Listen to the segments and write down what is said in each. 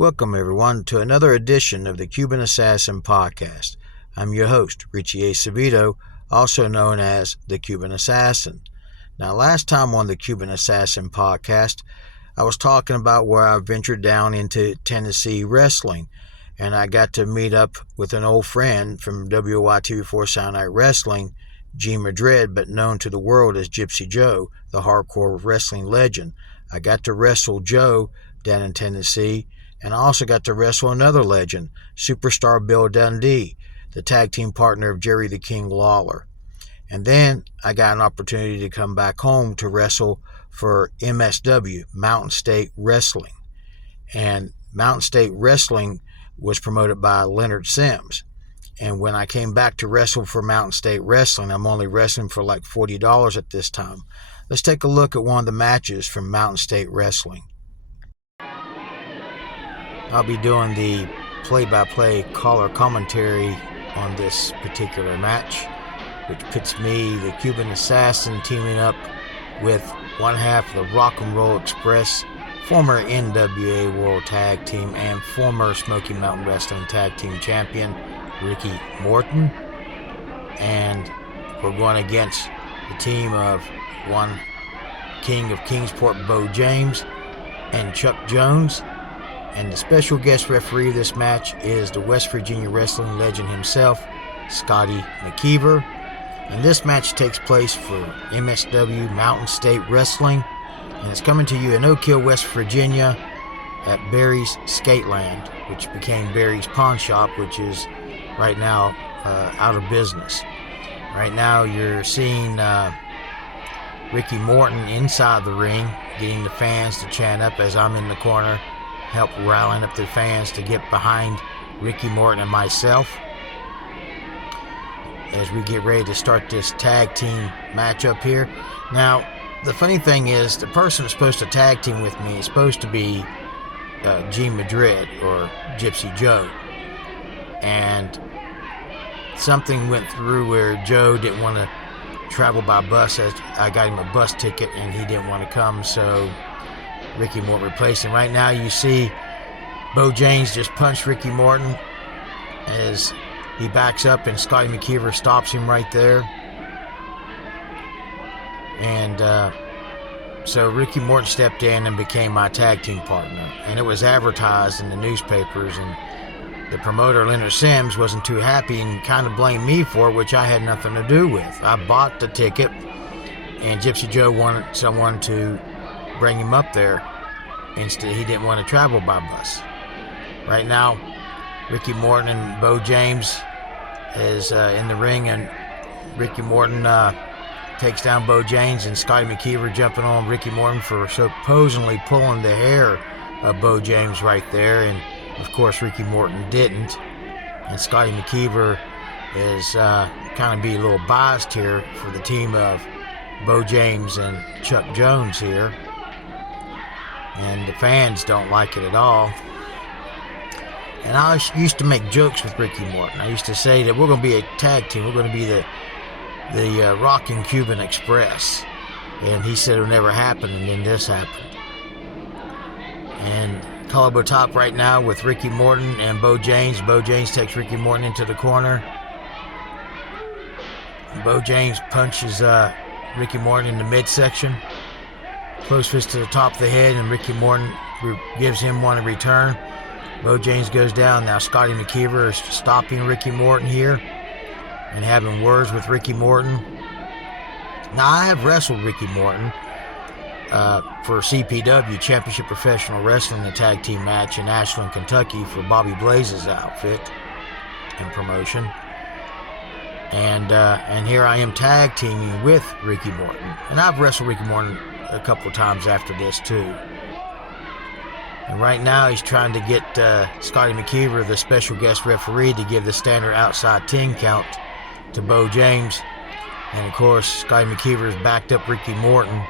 Welcome, everyone, to another edition of the Cuban Assassin Podcast. I'm your host, Richie Acevedo, also known as the Cuban Assassin. Now, last time on the Cuban Assassin Podcast, I was talking about where I ventured down into Tennessee wrestling, and I got to meet up with an old friend from WYT4 Sound Night Wrestling, G Madrid, but known to the world as Gypsy Joe, the hardcore wrestling legend. I got to wrestle Joe down in Tennessee, and I also got to wrestle another legend, Superstar Bill Dundee, the tag team partner of Jerry the King Lawler. And then I got an opportunity to come back home to wrestle for MSW, Mountain State Wrestling. And Mountain State Wrestling was promoted by Leonard Sims. And when I came back to wrestle for Mountain State Wrestling, I'm only wrestling for like $40 at this time. Let's take a look at one of the matches from Mountain State Wrestling. I'll be doing the play-by-play color commentary on this particular match, which puts me, the Cuban Assassin, teaming up with one half of the Rock and Roll Express, former NWA World Tag Team and former Smoky Mountain Wrestling Tag Team Champion, Ricky Morton. And we're going against the team of one King of Kingsport, Bo James, and Chuck Jones. And the special guest referee of this match is the West Virginia wrestling legend himself, Scotty McKeever. And this match takes place for MSW Mountain State Wrestling. And it's coming to you in Oak Hill, West Virginia at Barry's Skateland, which became Barry's Pawn Shop, which is right now out of business. Right now you're seeing Ricky Morton inside the ring, getting the fans to chant up as I'm in the corner, help rallying up the fans to get behind Ricky Morton and myself as we get ready to start this tag team matchup here. Now, the funny thing is, the person that's supposed to tag team with me is supposed to be G Madrid or Gypsy Joe. And something went through where Joe didn't want to travel by bus, as I got him a bus ticket and he didn't want to come, so Ricky Morton replaced him. Right now you see Bo James just punched Ricky Morton as he backs up, and Scotty McKeever stops him right there. And so Ricky Morton stepped in and became my tag team partner. And it was advertised in the newspapers, and the promoter, Leonard Sims, wasn't too happy and kind of blamed me for it, which I had nothing to do with. I bought the ticket, and Gypsy Joe wanted someone to bring him up there. Instead, he didn't want to travel by bus. Right now, Ricky Morton and Bo James is in the ring, and Ricky Morton takes down Bo James, and Scotty McKeever jumping on Ricky Morton for supposedly pulling the hair of Bo James right there, and of course Ricky Morton didn't. And Scotty McKeever is kind of be a little biased here for the team of Bo James and Chuck Jones here. And the fans don't like it at all. And I used to make jokes with Ricky Morton. I used to say that we're going to be a tag team. We're going to be the Rockin' Cuban Express. And he said it'll never happen, and then this happened. And collabo top right now with Ricky Morton and Bo James. Bo James takes Ricky Morton into the corner. Bo James punches Ricky Morton in the midsection. Close fist to the top of the head, and Ricky Morton gives him one in return. Bo James goes down. Now Scotty McKeever is stopping Ricky Morton here and having words with Ricky Morton. Now, I have wrestled Ricky Morton for CPW, Championship Professional Wrestling, a tag team match in Ashland, Kentucky for Bobby Blaze's outfit and promotion. And here I am tag teaming with Ricky Morton. And I've wrestled Ricky Morton a couple of times after this too. And right now he's trying to get Scotty McKeever, the special guest referee, to give the standard outside 10 count to Bo James. And of course Scotty McKeever has backed up Ricky Morton.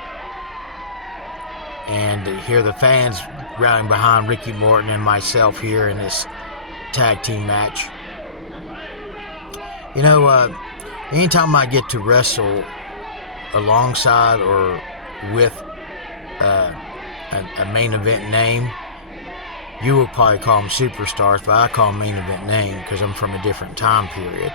And here the fans rallying behind Ricky Morton and myself here in this tag team match. You know, anytime I get to wrestle alongside or with a main event name, You would probably call them superstars, but I call them main event name because I'm from a different time period.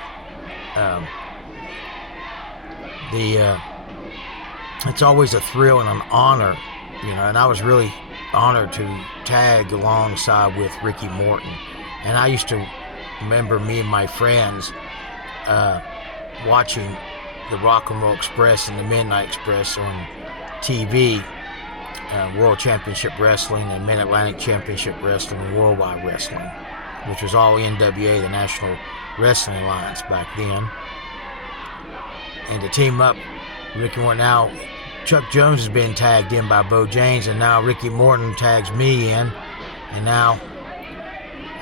It's always a thrill and an honor, and I was really honored to tag alongside with Ricky Morton. And I used to remember me and my friends watching the Rock and Roll Express and the Midnight Express on TV, World Championship Wrestling and Mid-Atlantic Championship Wrestling and Worldwide Wrestling, which was all NWA, the National Wrestling Alliance back then. And to team up, Ricky Morton, now Chuck Jones has been tagged in by Bo James, and now Ricky Morton tags me in, and now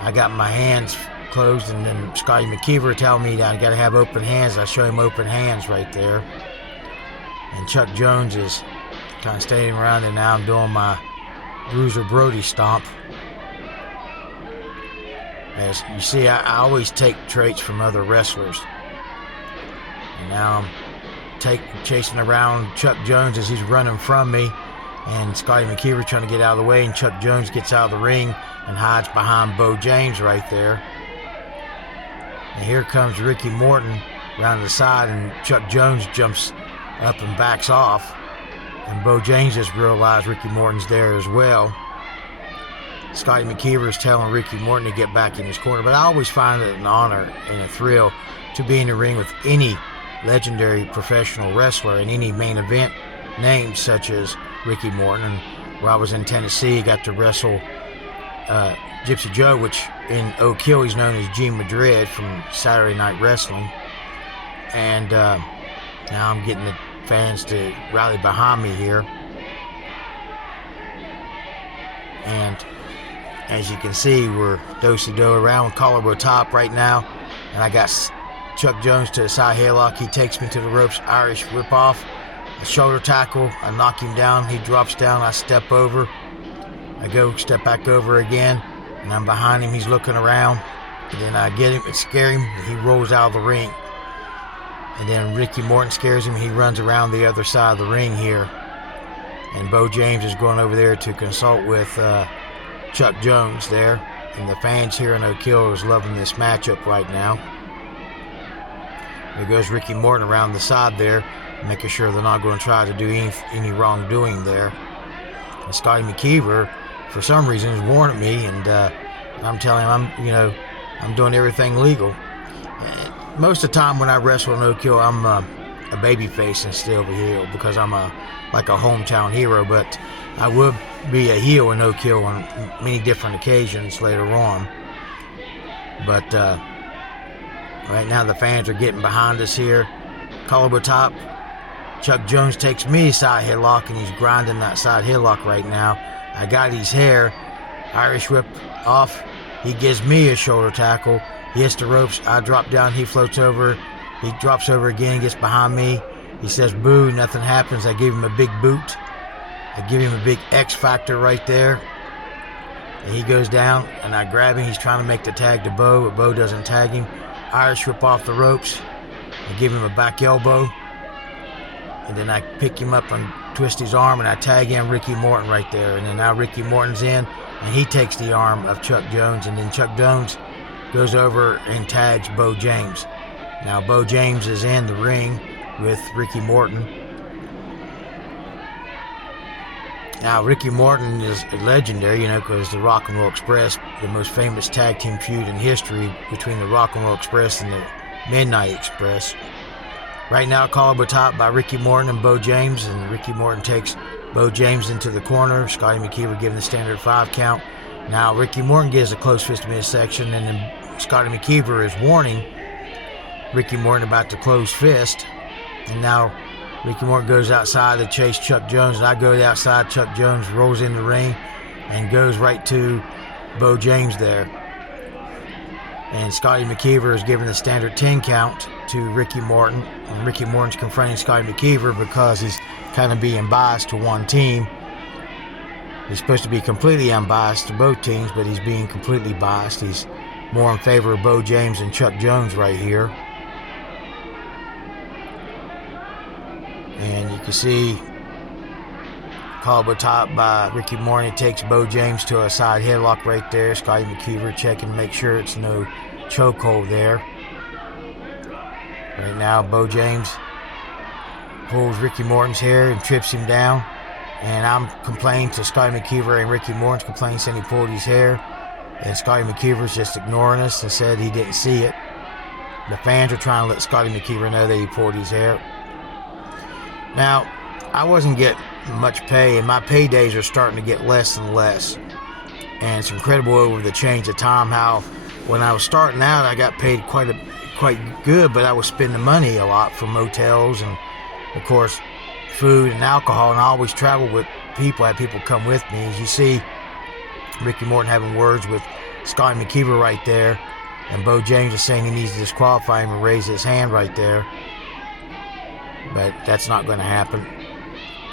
I got my hands closed, and then Scotty McKeever telling me that I got to have open hands. I show him open hands right there, and Chuck Jones is kind of standing around, and now I'm doing my Bruiser Brody stomp. As you see, I always take traits from other wrestlers, and now I'm chasing around Chuck Jones as he's running from me, and Scotty McKeever trying to get out of the way, and Chuck Jones gets out of the ring and hides behind Bo James right there. And here comes Ricky Morton around the side, and Chuck Jones jumps up and backs off, and Bo James just realized Ricky Morton's there as well. Scotty McKeever is telling Ricky Morton to get back in his corner, but I always find it an honor and a thrill to be in the ring with any legendary professional wrestler in any main event names such as Ricky Morton. And where I was in Tennessee, got to wrestle Gypsy Joe, which in Oak Hill he's known as G Madrid from Saturday Night Wrestling. And now I'm getting the fans to rally behind me here. And as you can see, we're do-si-do around with collarbone top right now, and I got Chuck Jones to the side headlock. He takes me to the ropes, Irish whip off, a shoulder tackle. I knock him down. He drops down. I step over. I go step back over again, and I'm behind him. He's looking around, and then I get him and scare him. And he rolls out of the ring, and then Ricky Morton scares him. He runs around the other side of the ring here, and Bo James is going over there to consult with Chuck Jones there, and the fans here in Oak Hill is loving this matchup right now. There goes Ricky Morton around the side there, making sure they're not going to try to do any wrongdoing there. And Scotty McKeever, for some reason, is warning me, and I'm telling him I'm doing everything legal. And most of the time when I wrestle in Oak Hill, I'm a baby face instead of a heel because I'm like a hometown hero, but I would be a heel in Oak Hill on many different occasions later on. But right now the fans are getting behind us here. Collarbone top. Chuck Jones takes me side headlock, and he's grinding that side headlock right now. I got his hair. Irish whip off. He gives me a shoulder tackle. He hits the ropes. I drop down. He floats over. He drops over again, gets behind me. He says, boo, nothing happens. I give him a big boot. I give him a big X Factor right there. And he goes down, and I grab him. He's trying to make the tag to Bo, but Bo doesn't tag him. Irish whip off the ropes. I give him a back elbow. And then I pick him up and twist his arm, and I tag in Ricky Morton right there. And then now Ricky Morton's in, and he takes the arm of Chuck Jones. And then Chuck Jones goes over and tags Bo James. Now Bo James is in the ring with Ricky Morton. Now, Ricky Morton is legendary, because the Rock and Roll Express, the most famous tag team feud in history between the Rock and Roll Express and the Midnight Express. Right now, collarbone top by Ricky Morton and Bo James, and Ricky Morton takes Bo James into the corner. Scotty McKeever giving the standard 5 count. Now, Ricky Morton gives a close fist midsection, and then Scotty McKeever is warning Ricky Morton about to close fist. And now Ricky Morton goes outside to chase Chuck Jones, and I go outside. Chuck Jones rolls in the ring and goes right to Bo James there. And Scotty McKeever is giving the standard 10 count to Ricky Morton. And Ricky Morton's confronting Scotty McKeever because he's kind of being biased to one team. He's supposed to be completely unbiased to both teams, but he's being completely biased. He's more in favor of Bo James and Chuck Jones right here. And you can see Collar top by Ricky Morton. He takes Bo James to a side headlock right there. Scotty McKeever checking to make sure it's no chokehold there. Right now, Bo James pulls Ricky Morton's hair and trips him down. And I'm complaining to Scotty McKeever, and Ricky Morton's complaining saying he pulled his hair. And Scotty McKeever's just ignoring us and said he didn't see it. The fans are trying to let Scotty McKeever know that he pulled his hair. Now, I wasn't getting much pay, and my paydays are starting to get less and less. And it's incredible over the change of time how when I was starting out, I got paid quite good, but I was spending money a lot for motels and, of course, food and alcohol, and I always traveled with people. I had people come with me. As you see, Ricky Morton having words with Scotty McKeever right there, and Bo James is saying he needs to disqualify him and raise his hand right there, but that's not going to happen.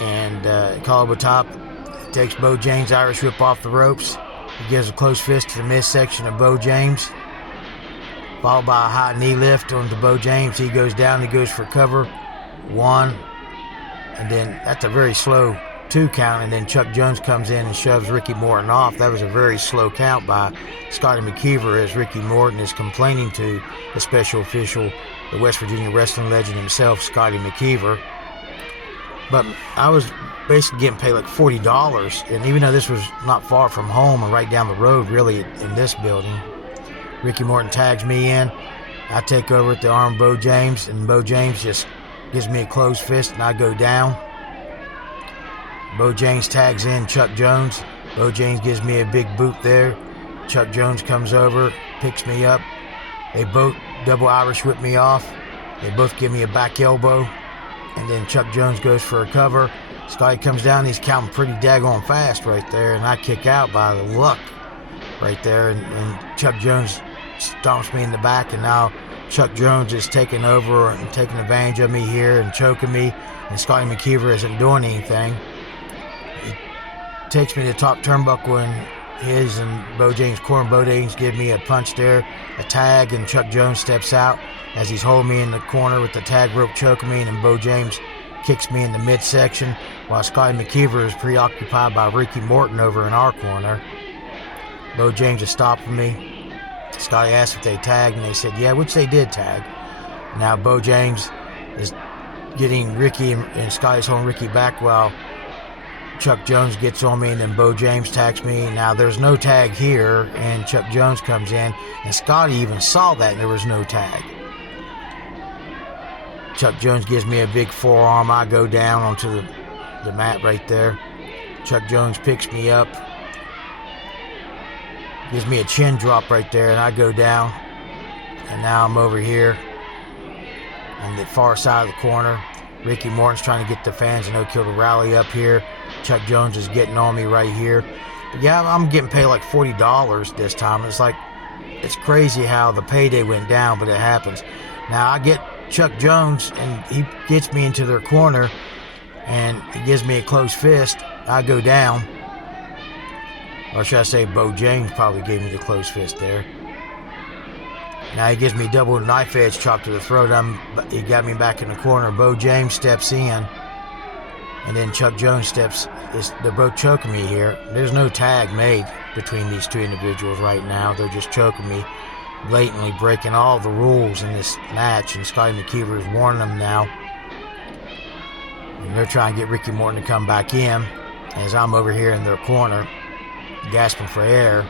And collar top takes Bo James' Irish whip off the ropes. He gives a close fist to the midsection of Bo James, followed by a high knee lift onto Bo James. He goes down, he goes for cover, 1, and then that's a very slow 2 count, and then Chuck Jones comes in and shoves Ricky Morton off. That was a very slow count by Scotty McKeever as Ricky Morton is complaining to the special official, the West Virginia wrestling legend himself, Scotty McKeever. But I was basically getting paid like $40, and even though this was not far from home and right down the road really in this building, Ricky Morton tags me in. I take over at the arm of Bo James, and Bo James just gives me a closed fist, and I go down. Bo James tags in Chuck Jones. Bo James gives me a big boot there. Chuck Jones comes over, picks me up. They both double Irish whip me off. They both give me a back elbow. And then Chuck Jones goes for a cover. Scotty comes down, he's counting pretty daggone fast right there, and I kick out by the luck right there, and Chuck Jones stomps me in the back, and now Chuck Jones is taking over and taking advantage of me here and choking me, and Scotty McKeever isn't doing anything. He takes me to the top turnbuckle in his and Bo James' corner. Bo James gives me a punch there, a tag, and Chuck Jones steps out as he's holding me in the corner with the tag rope choking me, and Bo James kicks me in the midsection while Scotty McKeever is preoccupied by Ricky Morton over in our corner. Bo James is stopping me. Scotty asked if they tagged, and they said yeah, which they did tag. Now Bo James is getting Ricky, and Scotty's holding Ricky back while Chuck Jones gets on me, and then Bo James tags me. Now there's no tag here, and Chuck Jones comes in, and Scotty even saw that and there was no tag. Chuck Jones gives me a big forearm. I go down onto the mat right there. Chuck Jones picks me up, gives me a chin drop right there, and I go down. And now I'm over here on the far side of the corner. Ricky Morton's trying to get the fans in Oak Hill to rally up here. Chuck Jones is getting on me right here. But yeah, I'm getting paid like $40 this time. It's crazy how the payday went down, but it happens. Now I get Chuck Jones, and he gets me into their corner, and he gives me a closed fist. I go down. Or should I say Bo James probably gave me the closed fist there. Now he gives me a double knife edge chop to the throat. He got me back in the corner. Bo James steps in, and then Chuck Jones steps. They're both choking me here. There's no tag made between these two individuals right now. They're just choking me, blatantly breaking all the rules in this match, and Scotty McKeever is warning them now. And they're trying to get Ricky Morton to come back in as I'm over here in their corner, gasping for air.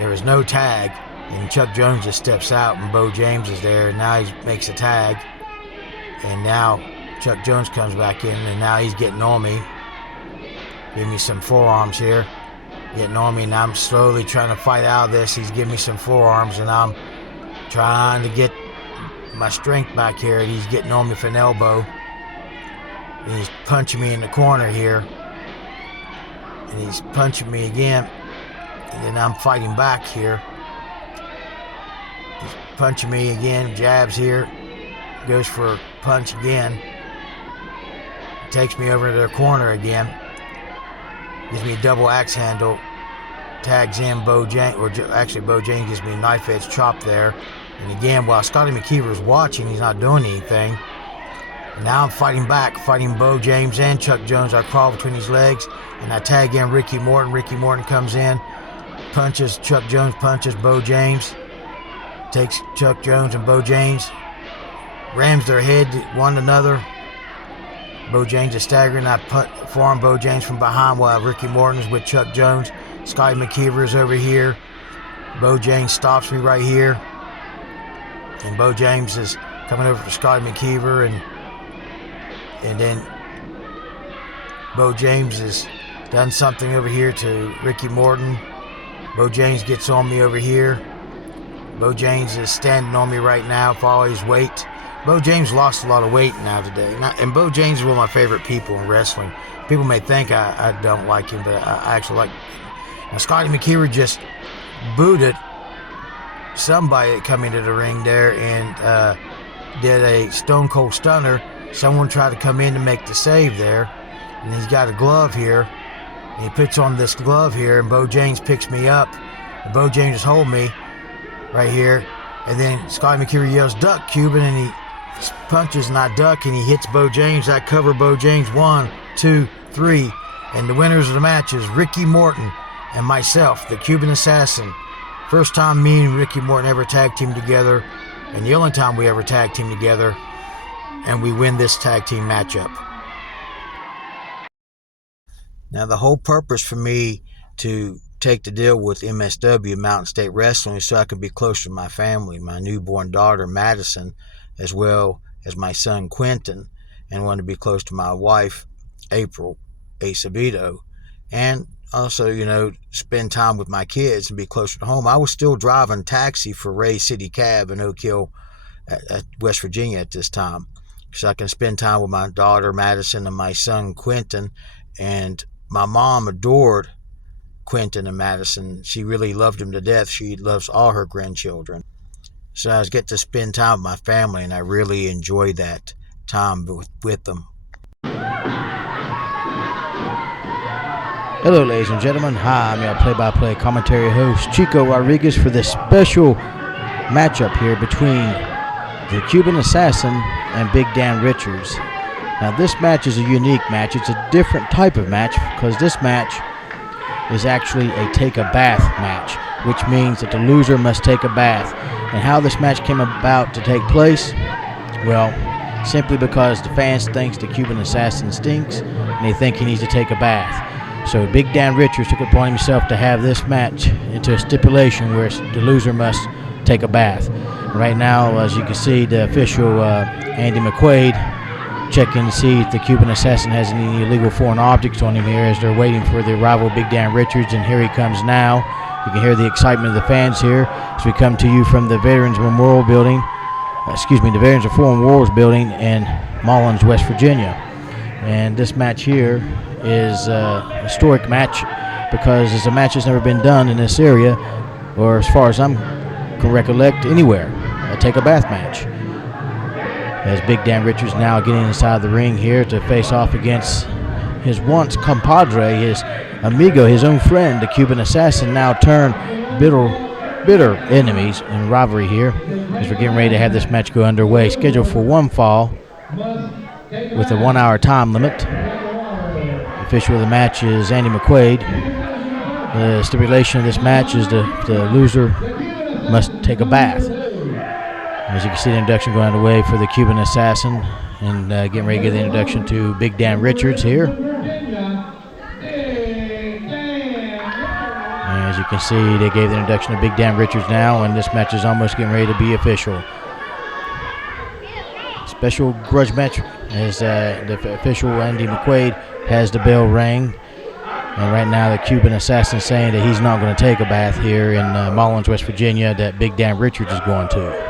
There is no tag, and Chuck Jones just steps out, and Bo James is there, and now he makes a tag. And now Chuck Jones comes back in, and now he's getting on me. Give me some forearms here. Getting on me, and I'm slowly trying to fight out of this. He's giving me some forearms, and I'm trying to get my strength back here, and he's getting on me for an elbow. And he's punching me in the corner here. And he's punching me again. And then I'm fighting back here. He's punching me again, jabs here. Goes for a punch again. Takes me over to their corner again. Gives me a double axe handle. Tags in Bo James, or actually Bo James gives me a knife edge chop there. And again, while Scotty McKeever is watching, he's not doing anything. Now I'm fighting back, fighting Bo James and Chuck Jones. I crawl between his legs, and I tag in Ricky Morton. Ricky Morton comes in, punches Chuck Jones, punches Bo James, takes Chuck Jones and Bo James, rams their head one another. Bo James is staggering. I forearm Bo James from behind while Ricky Morton is with Chuck Jones. Scotty McKeever is over here. Bo James stops me right here. And Bo James is coming over to Scotty McKeever, and then Bo James has done something over here to Ricky Morton. Bo James gets on me over here. Bo James is standing on me right now for all his weight. Bo James lost a lot of weight now today. And Bo James is one of my favorite people in wrestling. People may think I don't like him, but I actually like him. Now, Scotty McKeever just booted somebody that come into the ring there and did a Stone Cold Stunner. Someone tried to come in to make the save there, and he's got a glove here, and he puts on this glove here, and Bo James picks me up, and Bo James is holding me right here, and then Scotty McKeever yells, "Duck, Cuban," and he punches and I duck, and he hits Bo James. I cover Bo James 1, 2, 3, and the winners of the match is Ricky Morton and myself, the Cuban Assassin. First time me and Ricky Morton ever tag teamed together, and the only time we ever tag teamed together, and we win this tag team matchup. Now, the whole purpose for me to take the deal with MSW, Mountain State Wrestling, is so I could be closer to my family, my newborn daughter, Madison, as well as my son, Quentin, and want to be close to my wife, April Acevedo, and also, spend time with my kids and be closer to home. I was still driving taxi for Ray City Cab in Oak Hill, at West Virginia at this time, so I can spend time with my daughter, Madison, and my son, Quentin. And my mom adored Quentin and Madison. She really loved them to death. She loves all her grandchildren. So I get to spend time with my family, and I really enjoy that time with them. Hello, ladies and gentlemen. Hi, I'm your play-by-play commentary host, Chico Rodriguez, for this special matchup here between the Cuban Assassin and Big Dan Richards. Now, this match is a unique match. It's a different type of match because this match is actually a take-a-bath match, which means that the loser must take a bath. And how this match came about to take place? Well, simply because the fans think the Cuban Assassin stinks and they think he needs to take a bath. So Big Dan Richards took it upon himself to have this match into a stipulation where the loser must take a bath. Right now, as you can see, the official Andy McQuaid checking to see if the Cuban Assassin has any illegal foreign objects on him here as they're waiting for the arrival of Big Dan Richards, and here he comes now. You can hear the excitement of the fans here as we come to you from the Veterans Memorial Building, the Veterans of Foreign Wars Building in Mullins, West Virginia. And this match here is a historic match because it's a match that's never been done in this area, or as far as I can recollect, anywhere, a take-a-bath match. As Big Dan Richards now getting inside the ring here to face off against his once compadre, his amigo, his own friend, the Cuban Assassin, now turned bitter enemies in rivalry here as we're getting ready to have this match go underway. Scheduled for one fall with a 1 hour time limit. The official of the match is Andy McQuaid. The stipulation of this match is the loser must take a bath. As you can see, the introduction going underway for the Cuban Assassin, and getting ready to get the introduction to Big Dan Richards here. As you can see, they gave the introduction to Big Dan Richards now, and this match is almost getting ready to be official. Special grudge match as the official Andy McQuaid has the bell ring. And right now the Cuban Assassin saying that he's not going to take a bath here in Mullins, West Virginia, that Big Dan Richards is going to.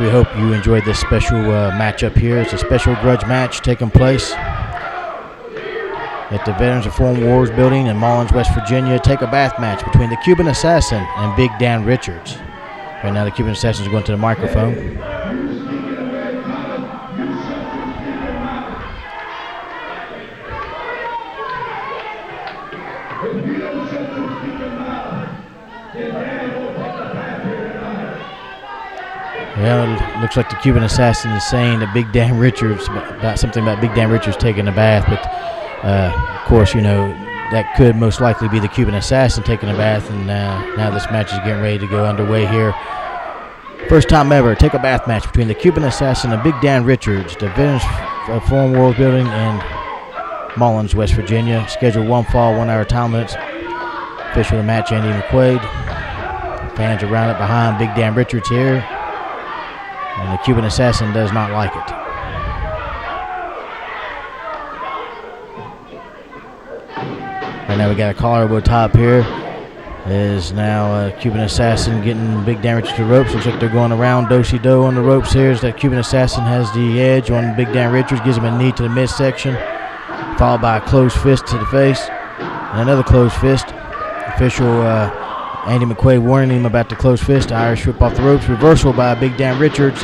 We hope you enjoyed this special matchup here. It's a special grudge match taking place at the Veterans of Foreign Wars Building in Mullins, West Virginia. Take a bath match between the Cuban Assassin and Big Dan Richards. Right now the Cuban Assassin is going to the microphone. Well, it looks like the Cuban assassin is saying that Big Dan Richards, about something about Big Dan Richards taking a bath, but of course, you know, that could most likely be the Cuban assassin taking a bath, and now this match is getting ready to go underway here. First time ever, take a bath match between the Cuban assassin and Big Dan Richards, the Veterans Forum World Building in Mullins, West Virginia. Scheduled 1 fall, 1 hour time limits. Official of the match, Andy McQuaid. Fans around it behind Big Dan Richards here. And the Cuban assassin does not like it. Right now we got a collar over top here. Is now Cuban assassin getting Big Dan Richards to the ropes. Looks like they're going around do-si-do on the ropes here. As that Cuban assassin has the edge on Big Dan Richards. Gives him a knee to the midsection. Followed by a closed fist to the face. And another closed fist. Official Andy McQuaid warning him about the closed fist. Irish whip off the ropes. Reversal by Big Dan Richards.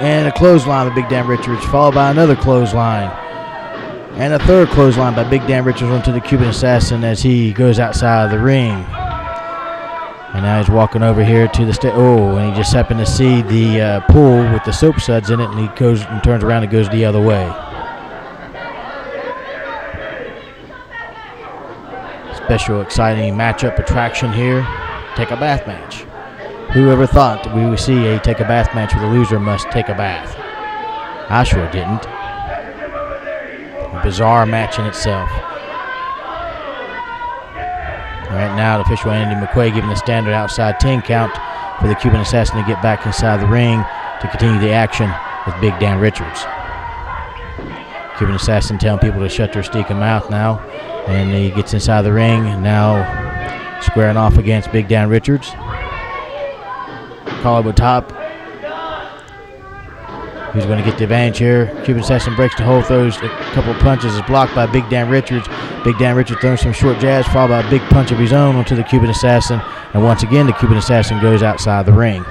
And a clothesline by Big Dan Richards. Followed by another clothesline. And a third clothesline by Big Dan Richards onto the Cuban assassin as he goes outside of the ring. And now he's walking over here to the stage. Oh, and he just happened to see the pool with the soap suds in it, and he goes and turns around and goes the other way. Special exciting matchup attraction here. Take a bath match. Whoever thought that we would see a take a bath match where the loser must take a bath? I sure didn't. A bizarre match in itself. Right now, the official Andy McQuaid giving the standard outside 10 count for the Cuban assassin to get back inside the ring to continue the action with Big Dan Richards. Cuban assassin telling people to shut their stinking mouth now, and he gets inside the ring and now squaring off against Big Dan Richards. Collar top. Who's going to get the advantage here? Cuban assassin breaks the hold, throws a couple of punches, is blocked by Big Dan Richards. Big Dan Richards throws some short jabs, followed by a big punch of his own onto the Cuban assassin. And once again, the Cuban assassin goes outside the ring.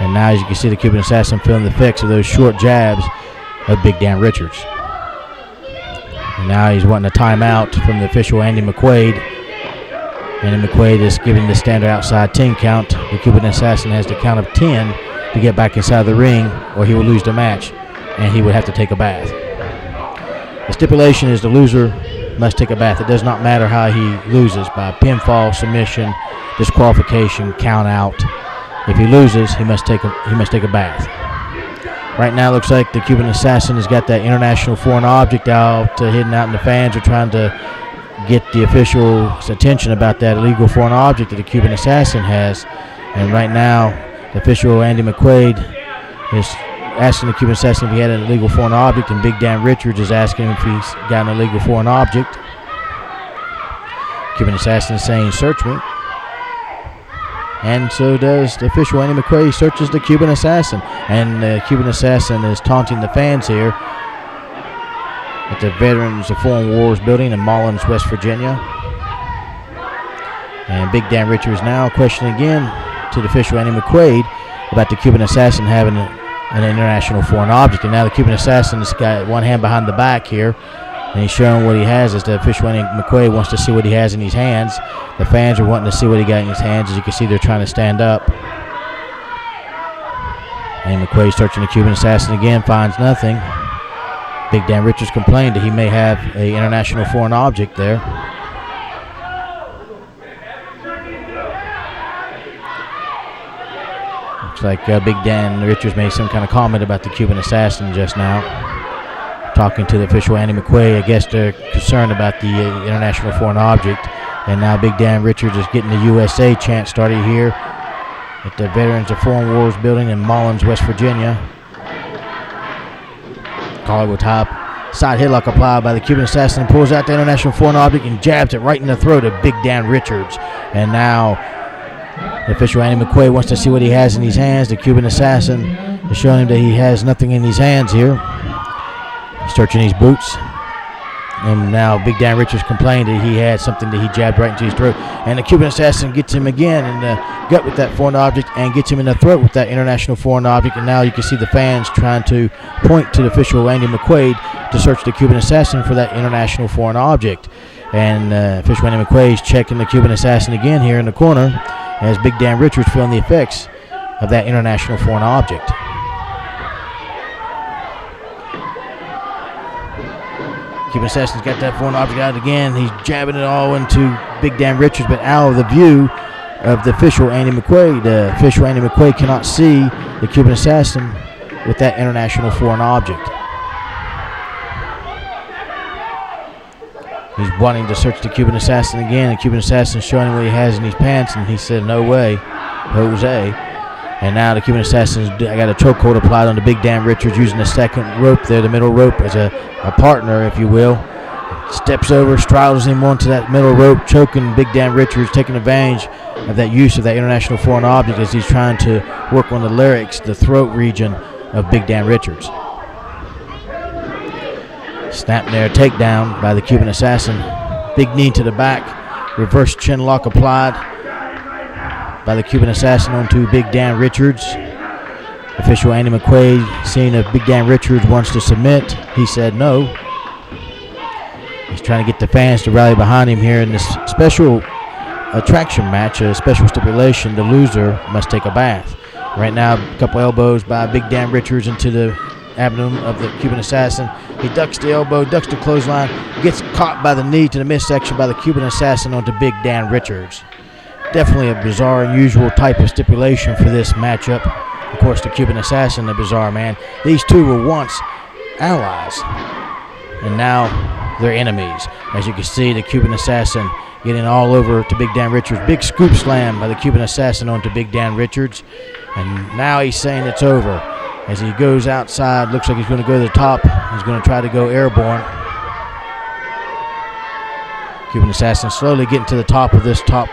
And now, as you can see, the Cuban assassin feeling the effects of those short jabs of Big Dan Richards. And now he's wanting a timeout from the official Andy McQuaid. Andy McQuaid is giving the standard outside 10 count. The Cuban assassin has the count of 10 to get back inside the ring, or he will lose the match, and he would have to take a bath. The stipulation is the loser must take a bath. It does not matter how he loses, by pinfall, submission, disqualification, count out. If he loses, he must take a bath. Right now, it looks like the Cuban assassin has got that international foreign object out, hidden out, and the fans are trying to get the official's attention about that illegal foreign object that the Cuban assassin has. And right now, the official Andy McQuaid is asking the Cuban assassin if he had an illegal foreign object, and Big Dan Richards is asking him if he's got an illegal foreign object. Cuban assassin is saying, "Search me." And so does the official Andy McQuaid searches the Cuban assassin. And the Cuban assassin is taunting the fans here at the Veterans of Foreign Wars building in Mullins, West Virginia. And Big Dan Richards now questioning again to the official Andy McQuaid about the Cuban assassin having an international foreign object. And now the Cuban assassin has got one hand behind the back here, and he's showing what he has as the official Andy McQuaid wants to see what he has in his hands. The fans are wanting to see what he got in his hands. As you can see, they're trying to stand up. Andy McQuaid searching the Cuban assassin again, finds nothing. Big Dan Richards complained that he may have an international foreign object there. Looks like Big Dan Richards made some kind of comment about the Cuban assassin just now. Talking to the official Andy McQuaid, I guess they're concerned about the international foreign object. And now Big Dan Richards is getting the USA chant started here at the Veterans of Foreign Wars building in Mullins, West Virginia. Collar top. Side headlock applied by the Cuban assassin, pulls out the international foreign object and jabs it right in the throat of Big Dan Richards. And now the official Andy McQuaid wants to see what he has in his hands. The Cuban assassin is showing him that he has nothing in his hands here. He's searching his boots. And now Big Dan Richards complained that he had something that he jabbed right into his throat. And the Cuban assassin gets him again in the gut with that foreign object and gets him in the throat with that international foreign object. And now you can see the fans trying to point to the official Andy McQuaid to search the Cuban assassin for that international foreign object. And official Andy McQuaid is checking the Cuban assassin again here in the corner as Big Dan Richards feeling the effects of that international foreign object. Cuban Assassin's got that foreign object out again. He's jabbing it all into Big Dan Richards, but out of the view of the official, Andy McQuaid. The official, Andy McQuaid, cannot see the Cuban Assassin with that international foreign object. He's wanting to search the Cuban Assassin again, and Cuban Assassin showing him what he has in his pants, and he said, "No way, Jose." And now the Cuban Assassin's got a chokehold applied on the Big Dan Richards, using the second rope there, the middle rope, as a partner, if you will. Steps over, straddles him onto that middle rope, choking Big Dan Richards, taking advantage of that use of that international foreign object as he's trying to work on the larynx, the throat region of Big Dan Richards. Snap there, takedown by the Cuban Assassin. Big knee to the back, reverse chin lock applied by the Cuban Assassin onto Big Dan Richards. Official Andy McQuaid, seeing if Big Dan Richards wants to submit, he said no. He's trying to get the fans to rally behind him here in this special attraction match, a special stipulation. The loser must take a bath. Right now, a couple elbows by Big Dan Richards into the abdomen of the Cuban Assassin. He ducks the elbow, ducks the clothesline, gets caught by the knee to the midsection by the Cuban Assassin onto Big Dan Richards. Definitely a bizarre, unusual type of stipulation for this matchup. Of course, the Cuban Assassin, the bizarre man. These two were once allies, and now they're enemies. As you can see, the Cuban Assassin getting all over to Big Dan Richards. Big scoop slam by the Cuban Assassin onto Big Dan Richards. And now he's saying it's over. As he goes outside, looks like he's going to go to the top. He's going to try to go airborne. Cuban Assassin slowly getting to the top of this top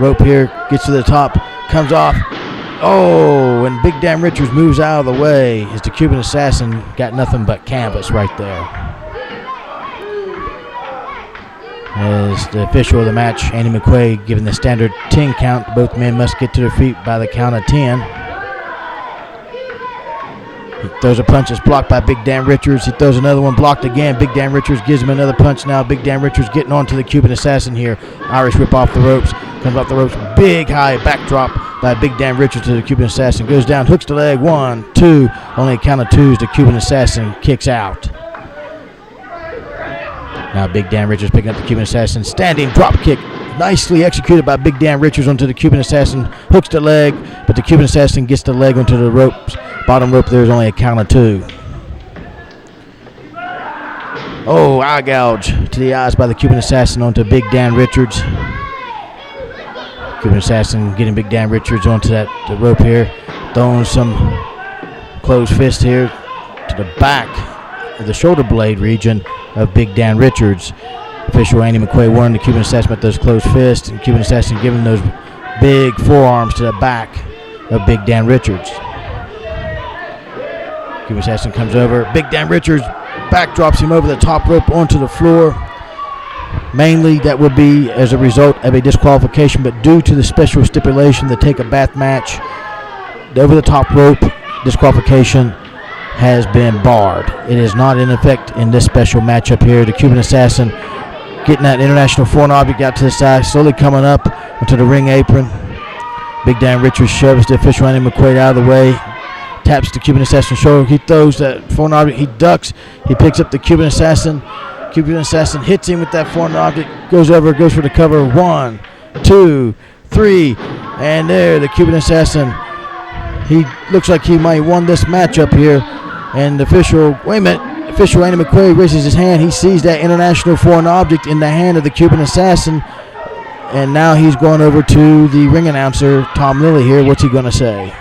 rope here. Gets to the top, comes off. Oh, and Big Dan Richards moves out of the way as the Cuban Assassin got nothing but canvas right there. As the official of the match, Andy McQuaid, giving the standard 10 count. Both men must get to their feet by the count of 10. He throws a punch that's blocked by Big Dan Richards. He throws another one, blocked again. Big Dan Richards gives him another punch now. Big Dan Richards getting onto the Cuban Assassin here. Irish whip off the ropes. Comes off the ropes. Big high backdrop by Big Dan Richards to the Cuban Assassin. Goes down, hooks the leg. 1, 2. Only a count of 2 as the Cuban Assassin kicks out. Now Big Dan Richards picking up the Cuban Assassin. Standing drop kick. Nicely executed by Big Dan Richards onto the Cuban Assassin. Hooks the leg, but the Cuban Assassin gets the leg onto the ropes. Bottom rope, there's only a count of 2. Oh, eye gouge to the eyes by the Cuban Assassin onto Big Dan Richards. Cuban Assassin getting Big Dan Richards onto the rope here. Throwing some closed fist here to the back of the shoulder blade region of Big Dan Richards. Official Andy McQuaid warning the Cuban Assassin about those closed fists, and Cuban Assassin giving those big forearms to the back of Big Dan Richards. Cuban Assassin comes over. Big Dan Richards backdrops him over the top rope onto the floor. Mainly that would be as a result of a disqualification, but due to the special stipulation to take a bath match, the over the top rope disqualification has been barred. It is not in effect in this special matchup here. The Cuban Assassin getting that international foreign object out to the side, slowly coming up onto the ring apron. Big Dan Richards shoves the official Andy McQuaid out of the way, taps the Cuban Assassin's shoulder. He throws that foreign object. He ducks. He picks up the Cuban Assassin. Cuban Assassin hits him with that foreign object. Goes over, goes for the cover. 1, 2, 3, and there the Cuban Assassin. He looks like he might have won this matchup here. And the official, wait a minute, official Andy McQuaid raises his hand. He sees that international foreign object in the hand of the Cuban Assassin. And now he's going over to the ring announcer, Tom Lilly here. What's he going to say?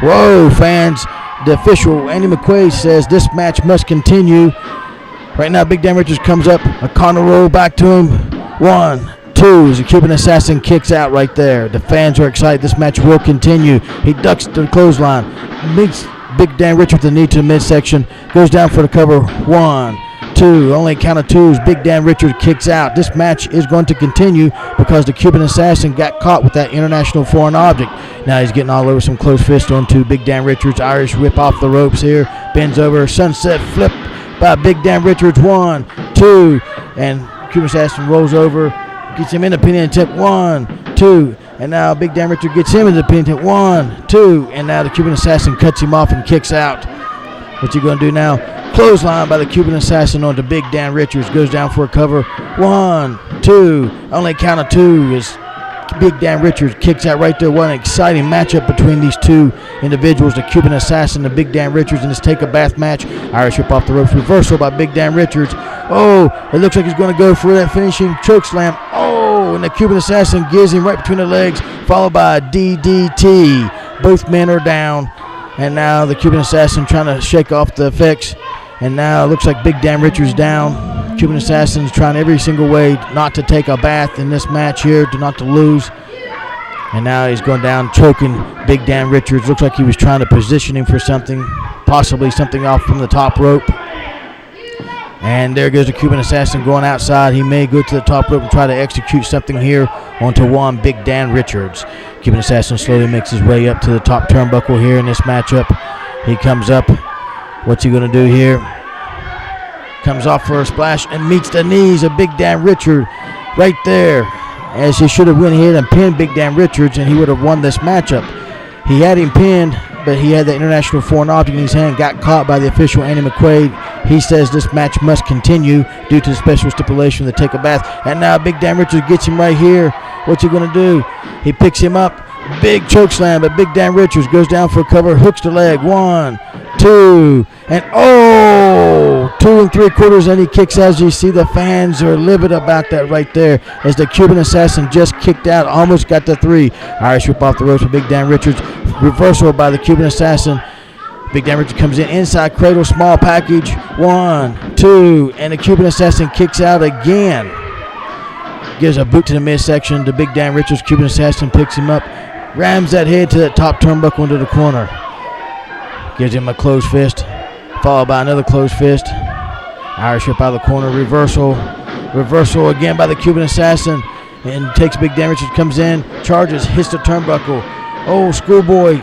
Whoa, fans. The official, Andy McQuaid, says this match must continue. Right now, Big Dan Richards comes up. A corner roll back to him. 1, 2, as the Cuban Assassin kicks out right there. The fans are excited. This match will continue. He ducks to the clothesline. Meets Big Dan Richards with the knee to the midsection. Goes down for the cover. 1, 2. Only a count of 2 as Big Dan Richards kicks out. This match is going to continue because the Cuban Assassin got caught with that international foreign object. Now he's getting all over some close fist onto Big Dan Richards. Irish whip off the ropes here. Bends over. Sunset flip by Big Dan Richards. 1, 2. And Cuban Assassin rolls over. Gets him in the pin attempt. 1, 2. And now Big Dan Richards gets him in the pin attempt. 1, 2. And now the Cuban Assassin cuts him off and kicks out. What's he going to do now? Clothesline by the Cuban Assassin onto Big Dan Richards. Goes down for a cover. 1, 2. Only count of 2 is Big Dan Richards kicks out right there. What an exciting matchup between these two individuals, the Cuban Assassin and Big Dan Richards in this take-a-bath match. Irish whip off the ropes. Reversal by Big Dan Richards. Oh, it looks like he's going to go for that finishing choke slam. Oh, and the Cuban Assassin gives him right between the legs, followed by a DDT. Both men are down. And now the Cuban Assassin trying to shake off the effects. And now it looks like Big Dan Richards down. Cuban Assassin's trying every single way not to take a bath in this match here, not to lose. And now he's going down, choking Big Dan Richards. Looks like he was trying to position him for something, possibly something off from the top rope. And there goes the Cuban Assassin going outside. He may go to the top rope and try to execute something here onto one Big Dan Richards. Cuban Assassin slowly makes his way up to the top turnbuckle here in this matchup. He comes up. What's he going to do here? Comes off for a splash and meets the knees of Big Dan Richards right there. As he should have went ahead and pinned Big Dan Richards, and he would have won this matchup. He had him pinned, but he had the international foreign object in his hand, got caught by the official Andy McQuaid. He says this match must continue due to the special stipulation to take a bath. And now Big Dan Richards gets him right here. What's he going to do? He picks him up. Big choke slam, but Big Dan Richards goes down for a cover, hooks the leg. 1, 2, and 2 3/4, and he kicks out. As you see, the fans are livid about that right there, as the Cuban Assassin just kicked out, almost got the 3. Irish whip off the ropes for Big Dan Richards. Reversal by the Cuban Assassin. Big Dan Richards comes in inside cradle, small package. 1, 2, and the Cuban Assassin kicks out again. Gives a boot to the midsection to Big Dan Richards. Cuban Assassin picks him up, rams that head to the top turnbuckle into the corner. Gives him a closed fist, followed by another closed fist. Irish whip out of the corner. Reversal. Reversal again by the Cuban Assassin. And takes Big Dan Richards, comes in, charges, hits the turnbuckle. Oh, schoolboy.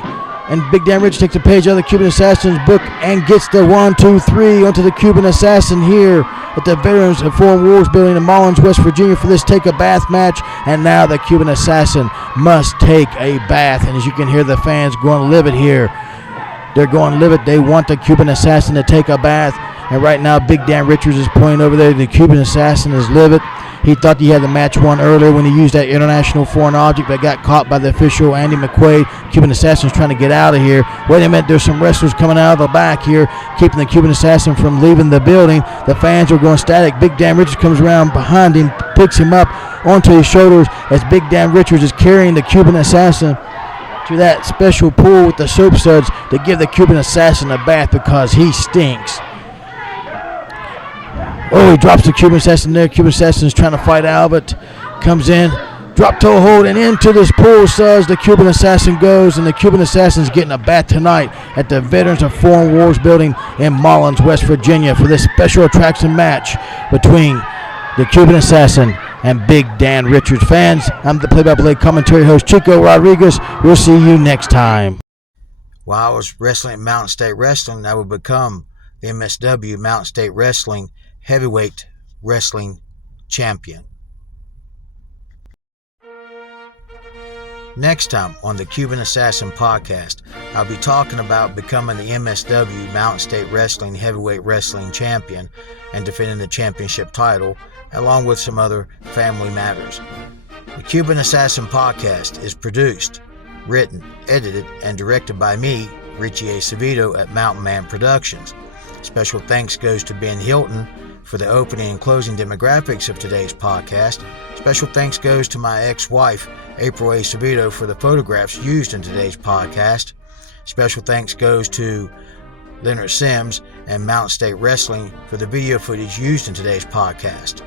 And Big Dan Richards takes a page out of the Cuban Assassin's book and gets the 1, 2, 3 onto the Cuban Assassin here at the Veterans of Foreign Wars building in Mullins, West Virginia for this take a bath match. And now the Cuban Assassin must take a bath. And as you can hear, the fans going livid here. They're going livid. They want the Cuban Assassin to take a bath. And right now, Big Dan Richards is pointing over there. The Cuban Assassin is livid. He thought he had the match won earlier when he used that international foreign object, but got caught by the official Andy McQuaid. Cuban Assassin's trying to get out of here. Wait a minute, there's some wrestlers coming out of the back here, keeping the Cuban Assassin from leaving the building. The fans are going static. Big Dan Richards comes around behind him, picks him up onto his shoulders as Big Dan Richards is carrying the Cuban Assassin to that special pool with the soap suds to give the Cuban Assassin a bath because he stinks. Oh, he drops the Cuban Assassin there. Cuban Assassin is trying to fight Albert. Comes in, drop toe hold, and into this pool suds the Cuban Assassin goes, and the Cuban Assassin is getting a bath tonight at the Veterans of Foreign Wars building in Mullins, West Virginia for this special attraction match between the Cuban Assassin and Big Dan Richards. Fans, I'm the play-by-play commentary host, Chico Rodriguez. We'll see you next time. While I was wrestling at Mountain State Wrestling, I would become the MSW Mountain State Wrestling Heavyweight Wrestling Champion. Next time on the Cuban Assassin Podcast, I'll be talking about becoming the MSW Mountain State Wrestling Heavyweight Wrestling Champion and defending the championship title, along with some other family matters. The Cuban Assassin Podcast is produced, written, edited, and directed by me, Richie Acevedo at Mountain Man Productions. Special thanks goes to Ben Hilton for the opening and closing demographics of today's podcast. Special thanks goes to my ex-wife, April Acevedo, for the photographs used in today's podcast. Special thanks goes to Leonard Sims and Mountain State Wrestling for the video footage used in today's podcast.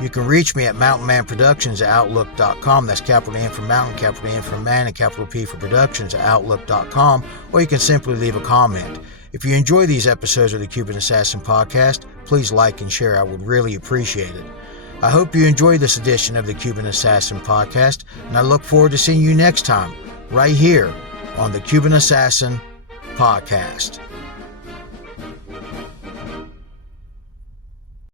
You can reach me at Mountain Man Productions at Outlook.com. That's capital N for Mountain, capital N for Man, and capital P for Productions at Outlook.com. Or you can simply leave a comment. If you enjoy these episodes of the Cuban Assassin Podcast, please like and share. I would really appreciate it. I hope you enjoyed this edition of the Cuban Assassin Podcast, and I look forward to seeing you next time, right here on the Cuban Assassin Podcast.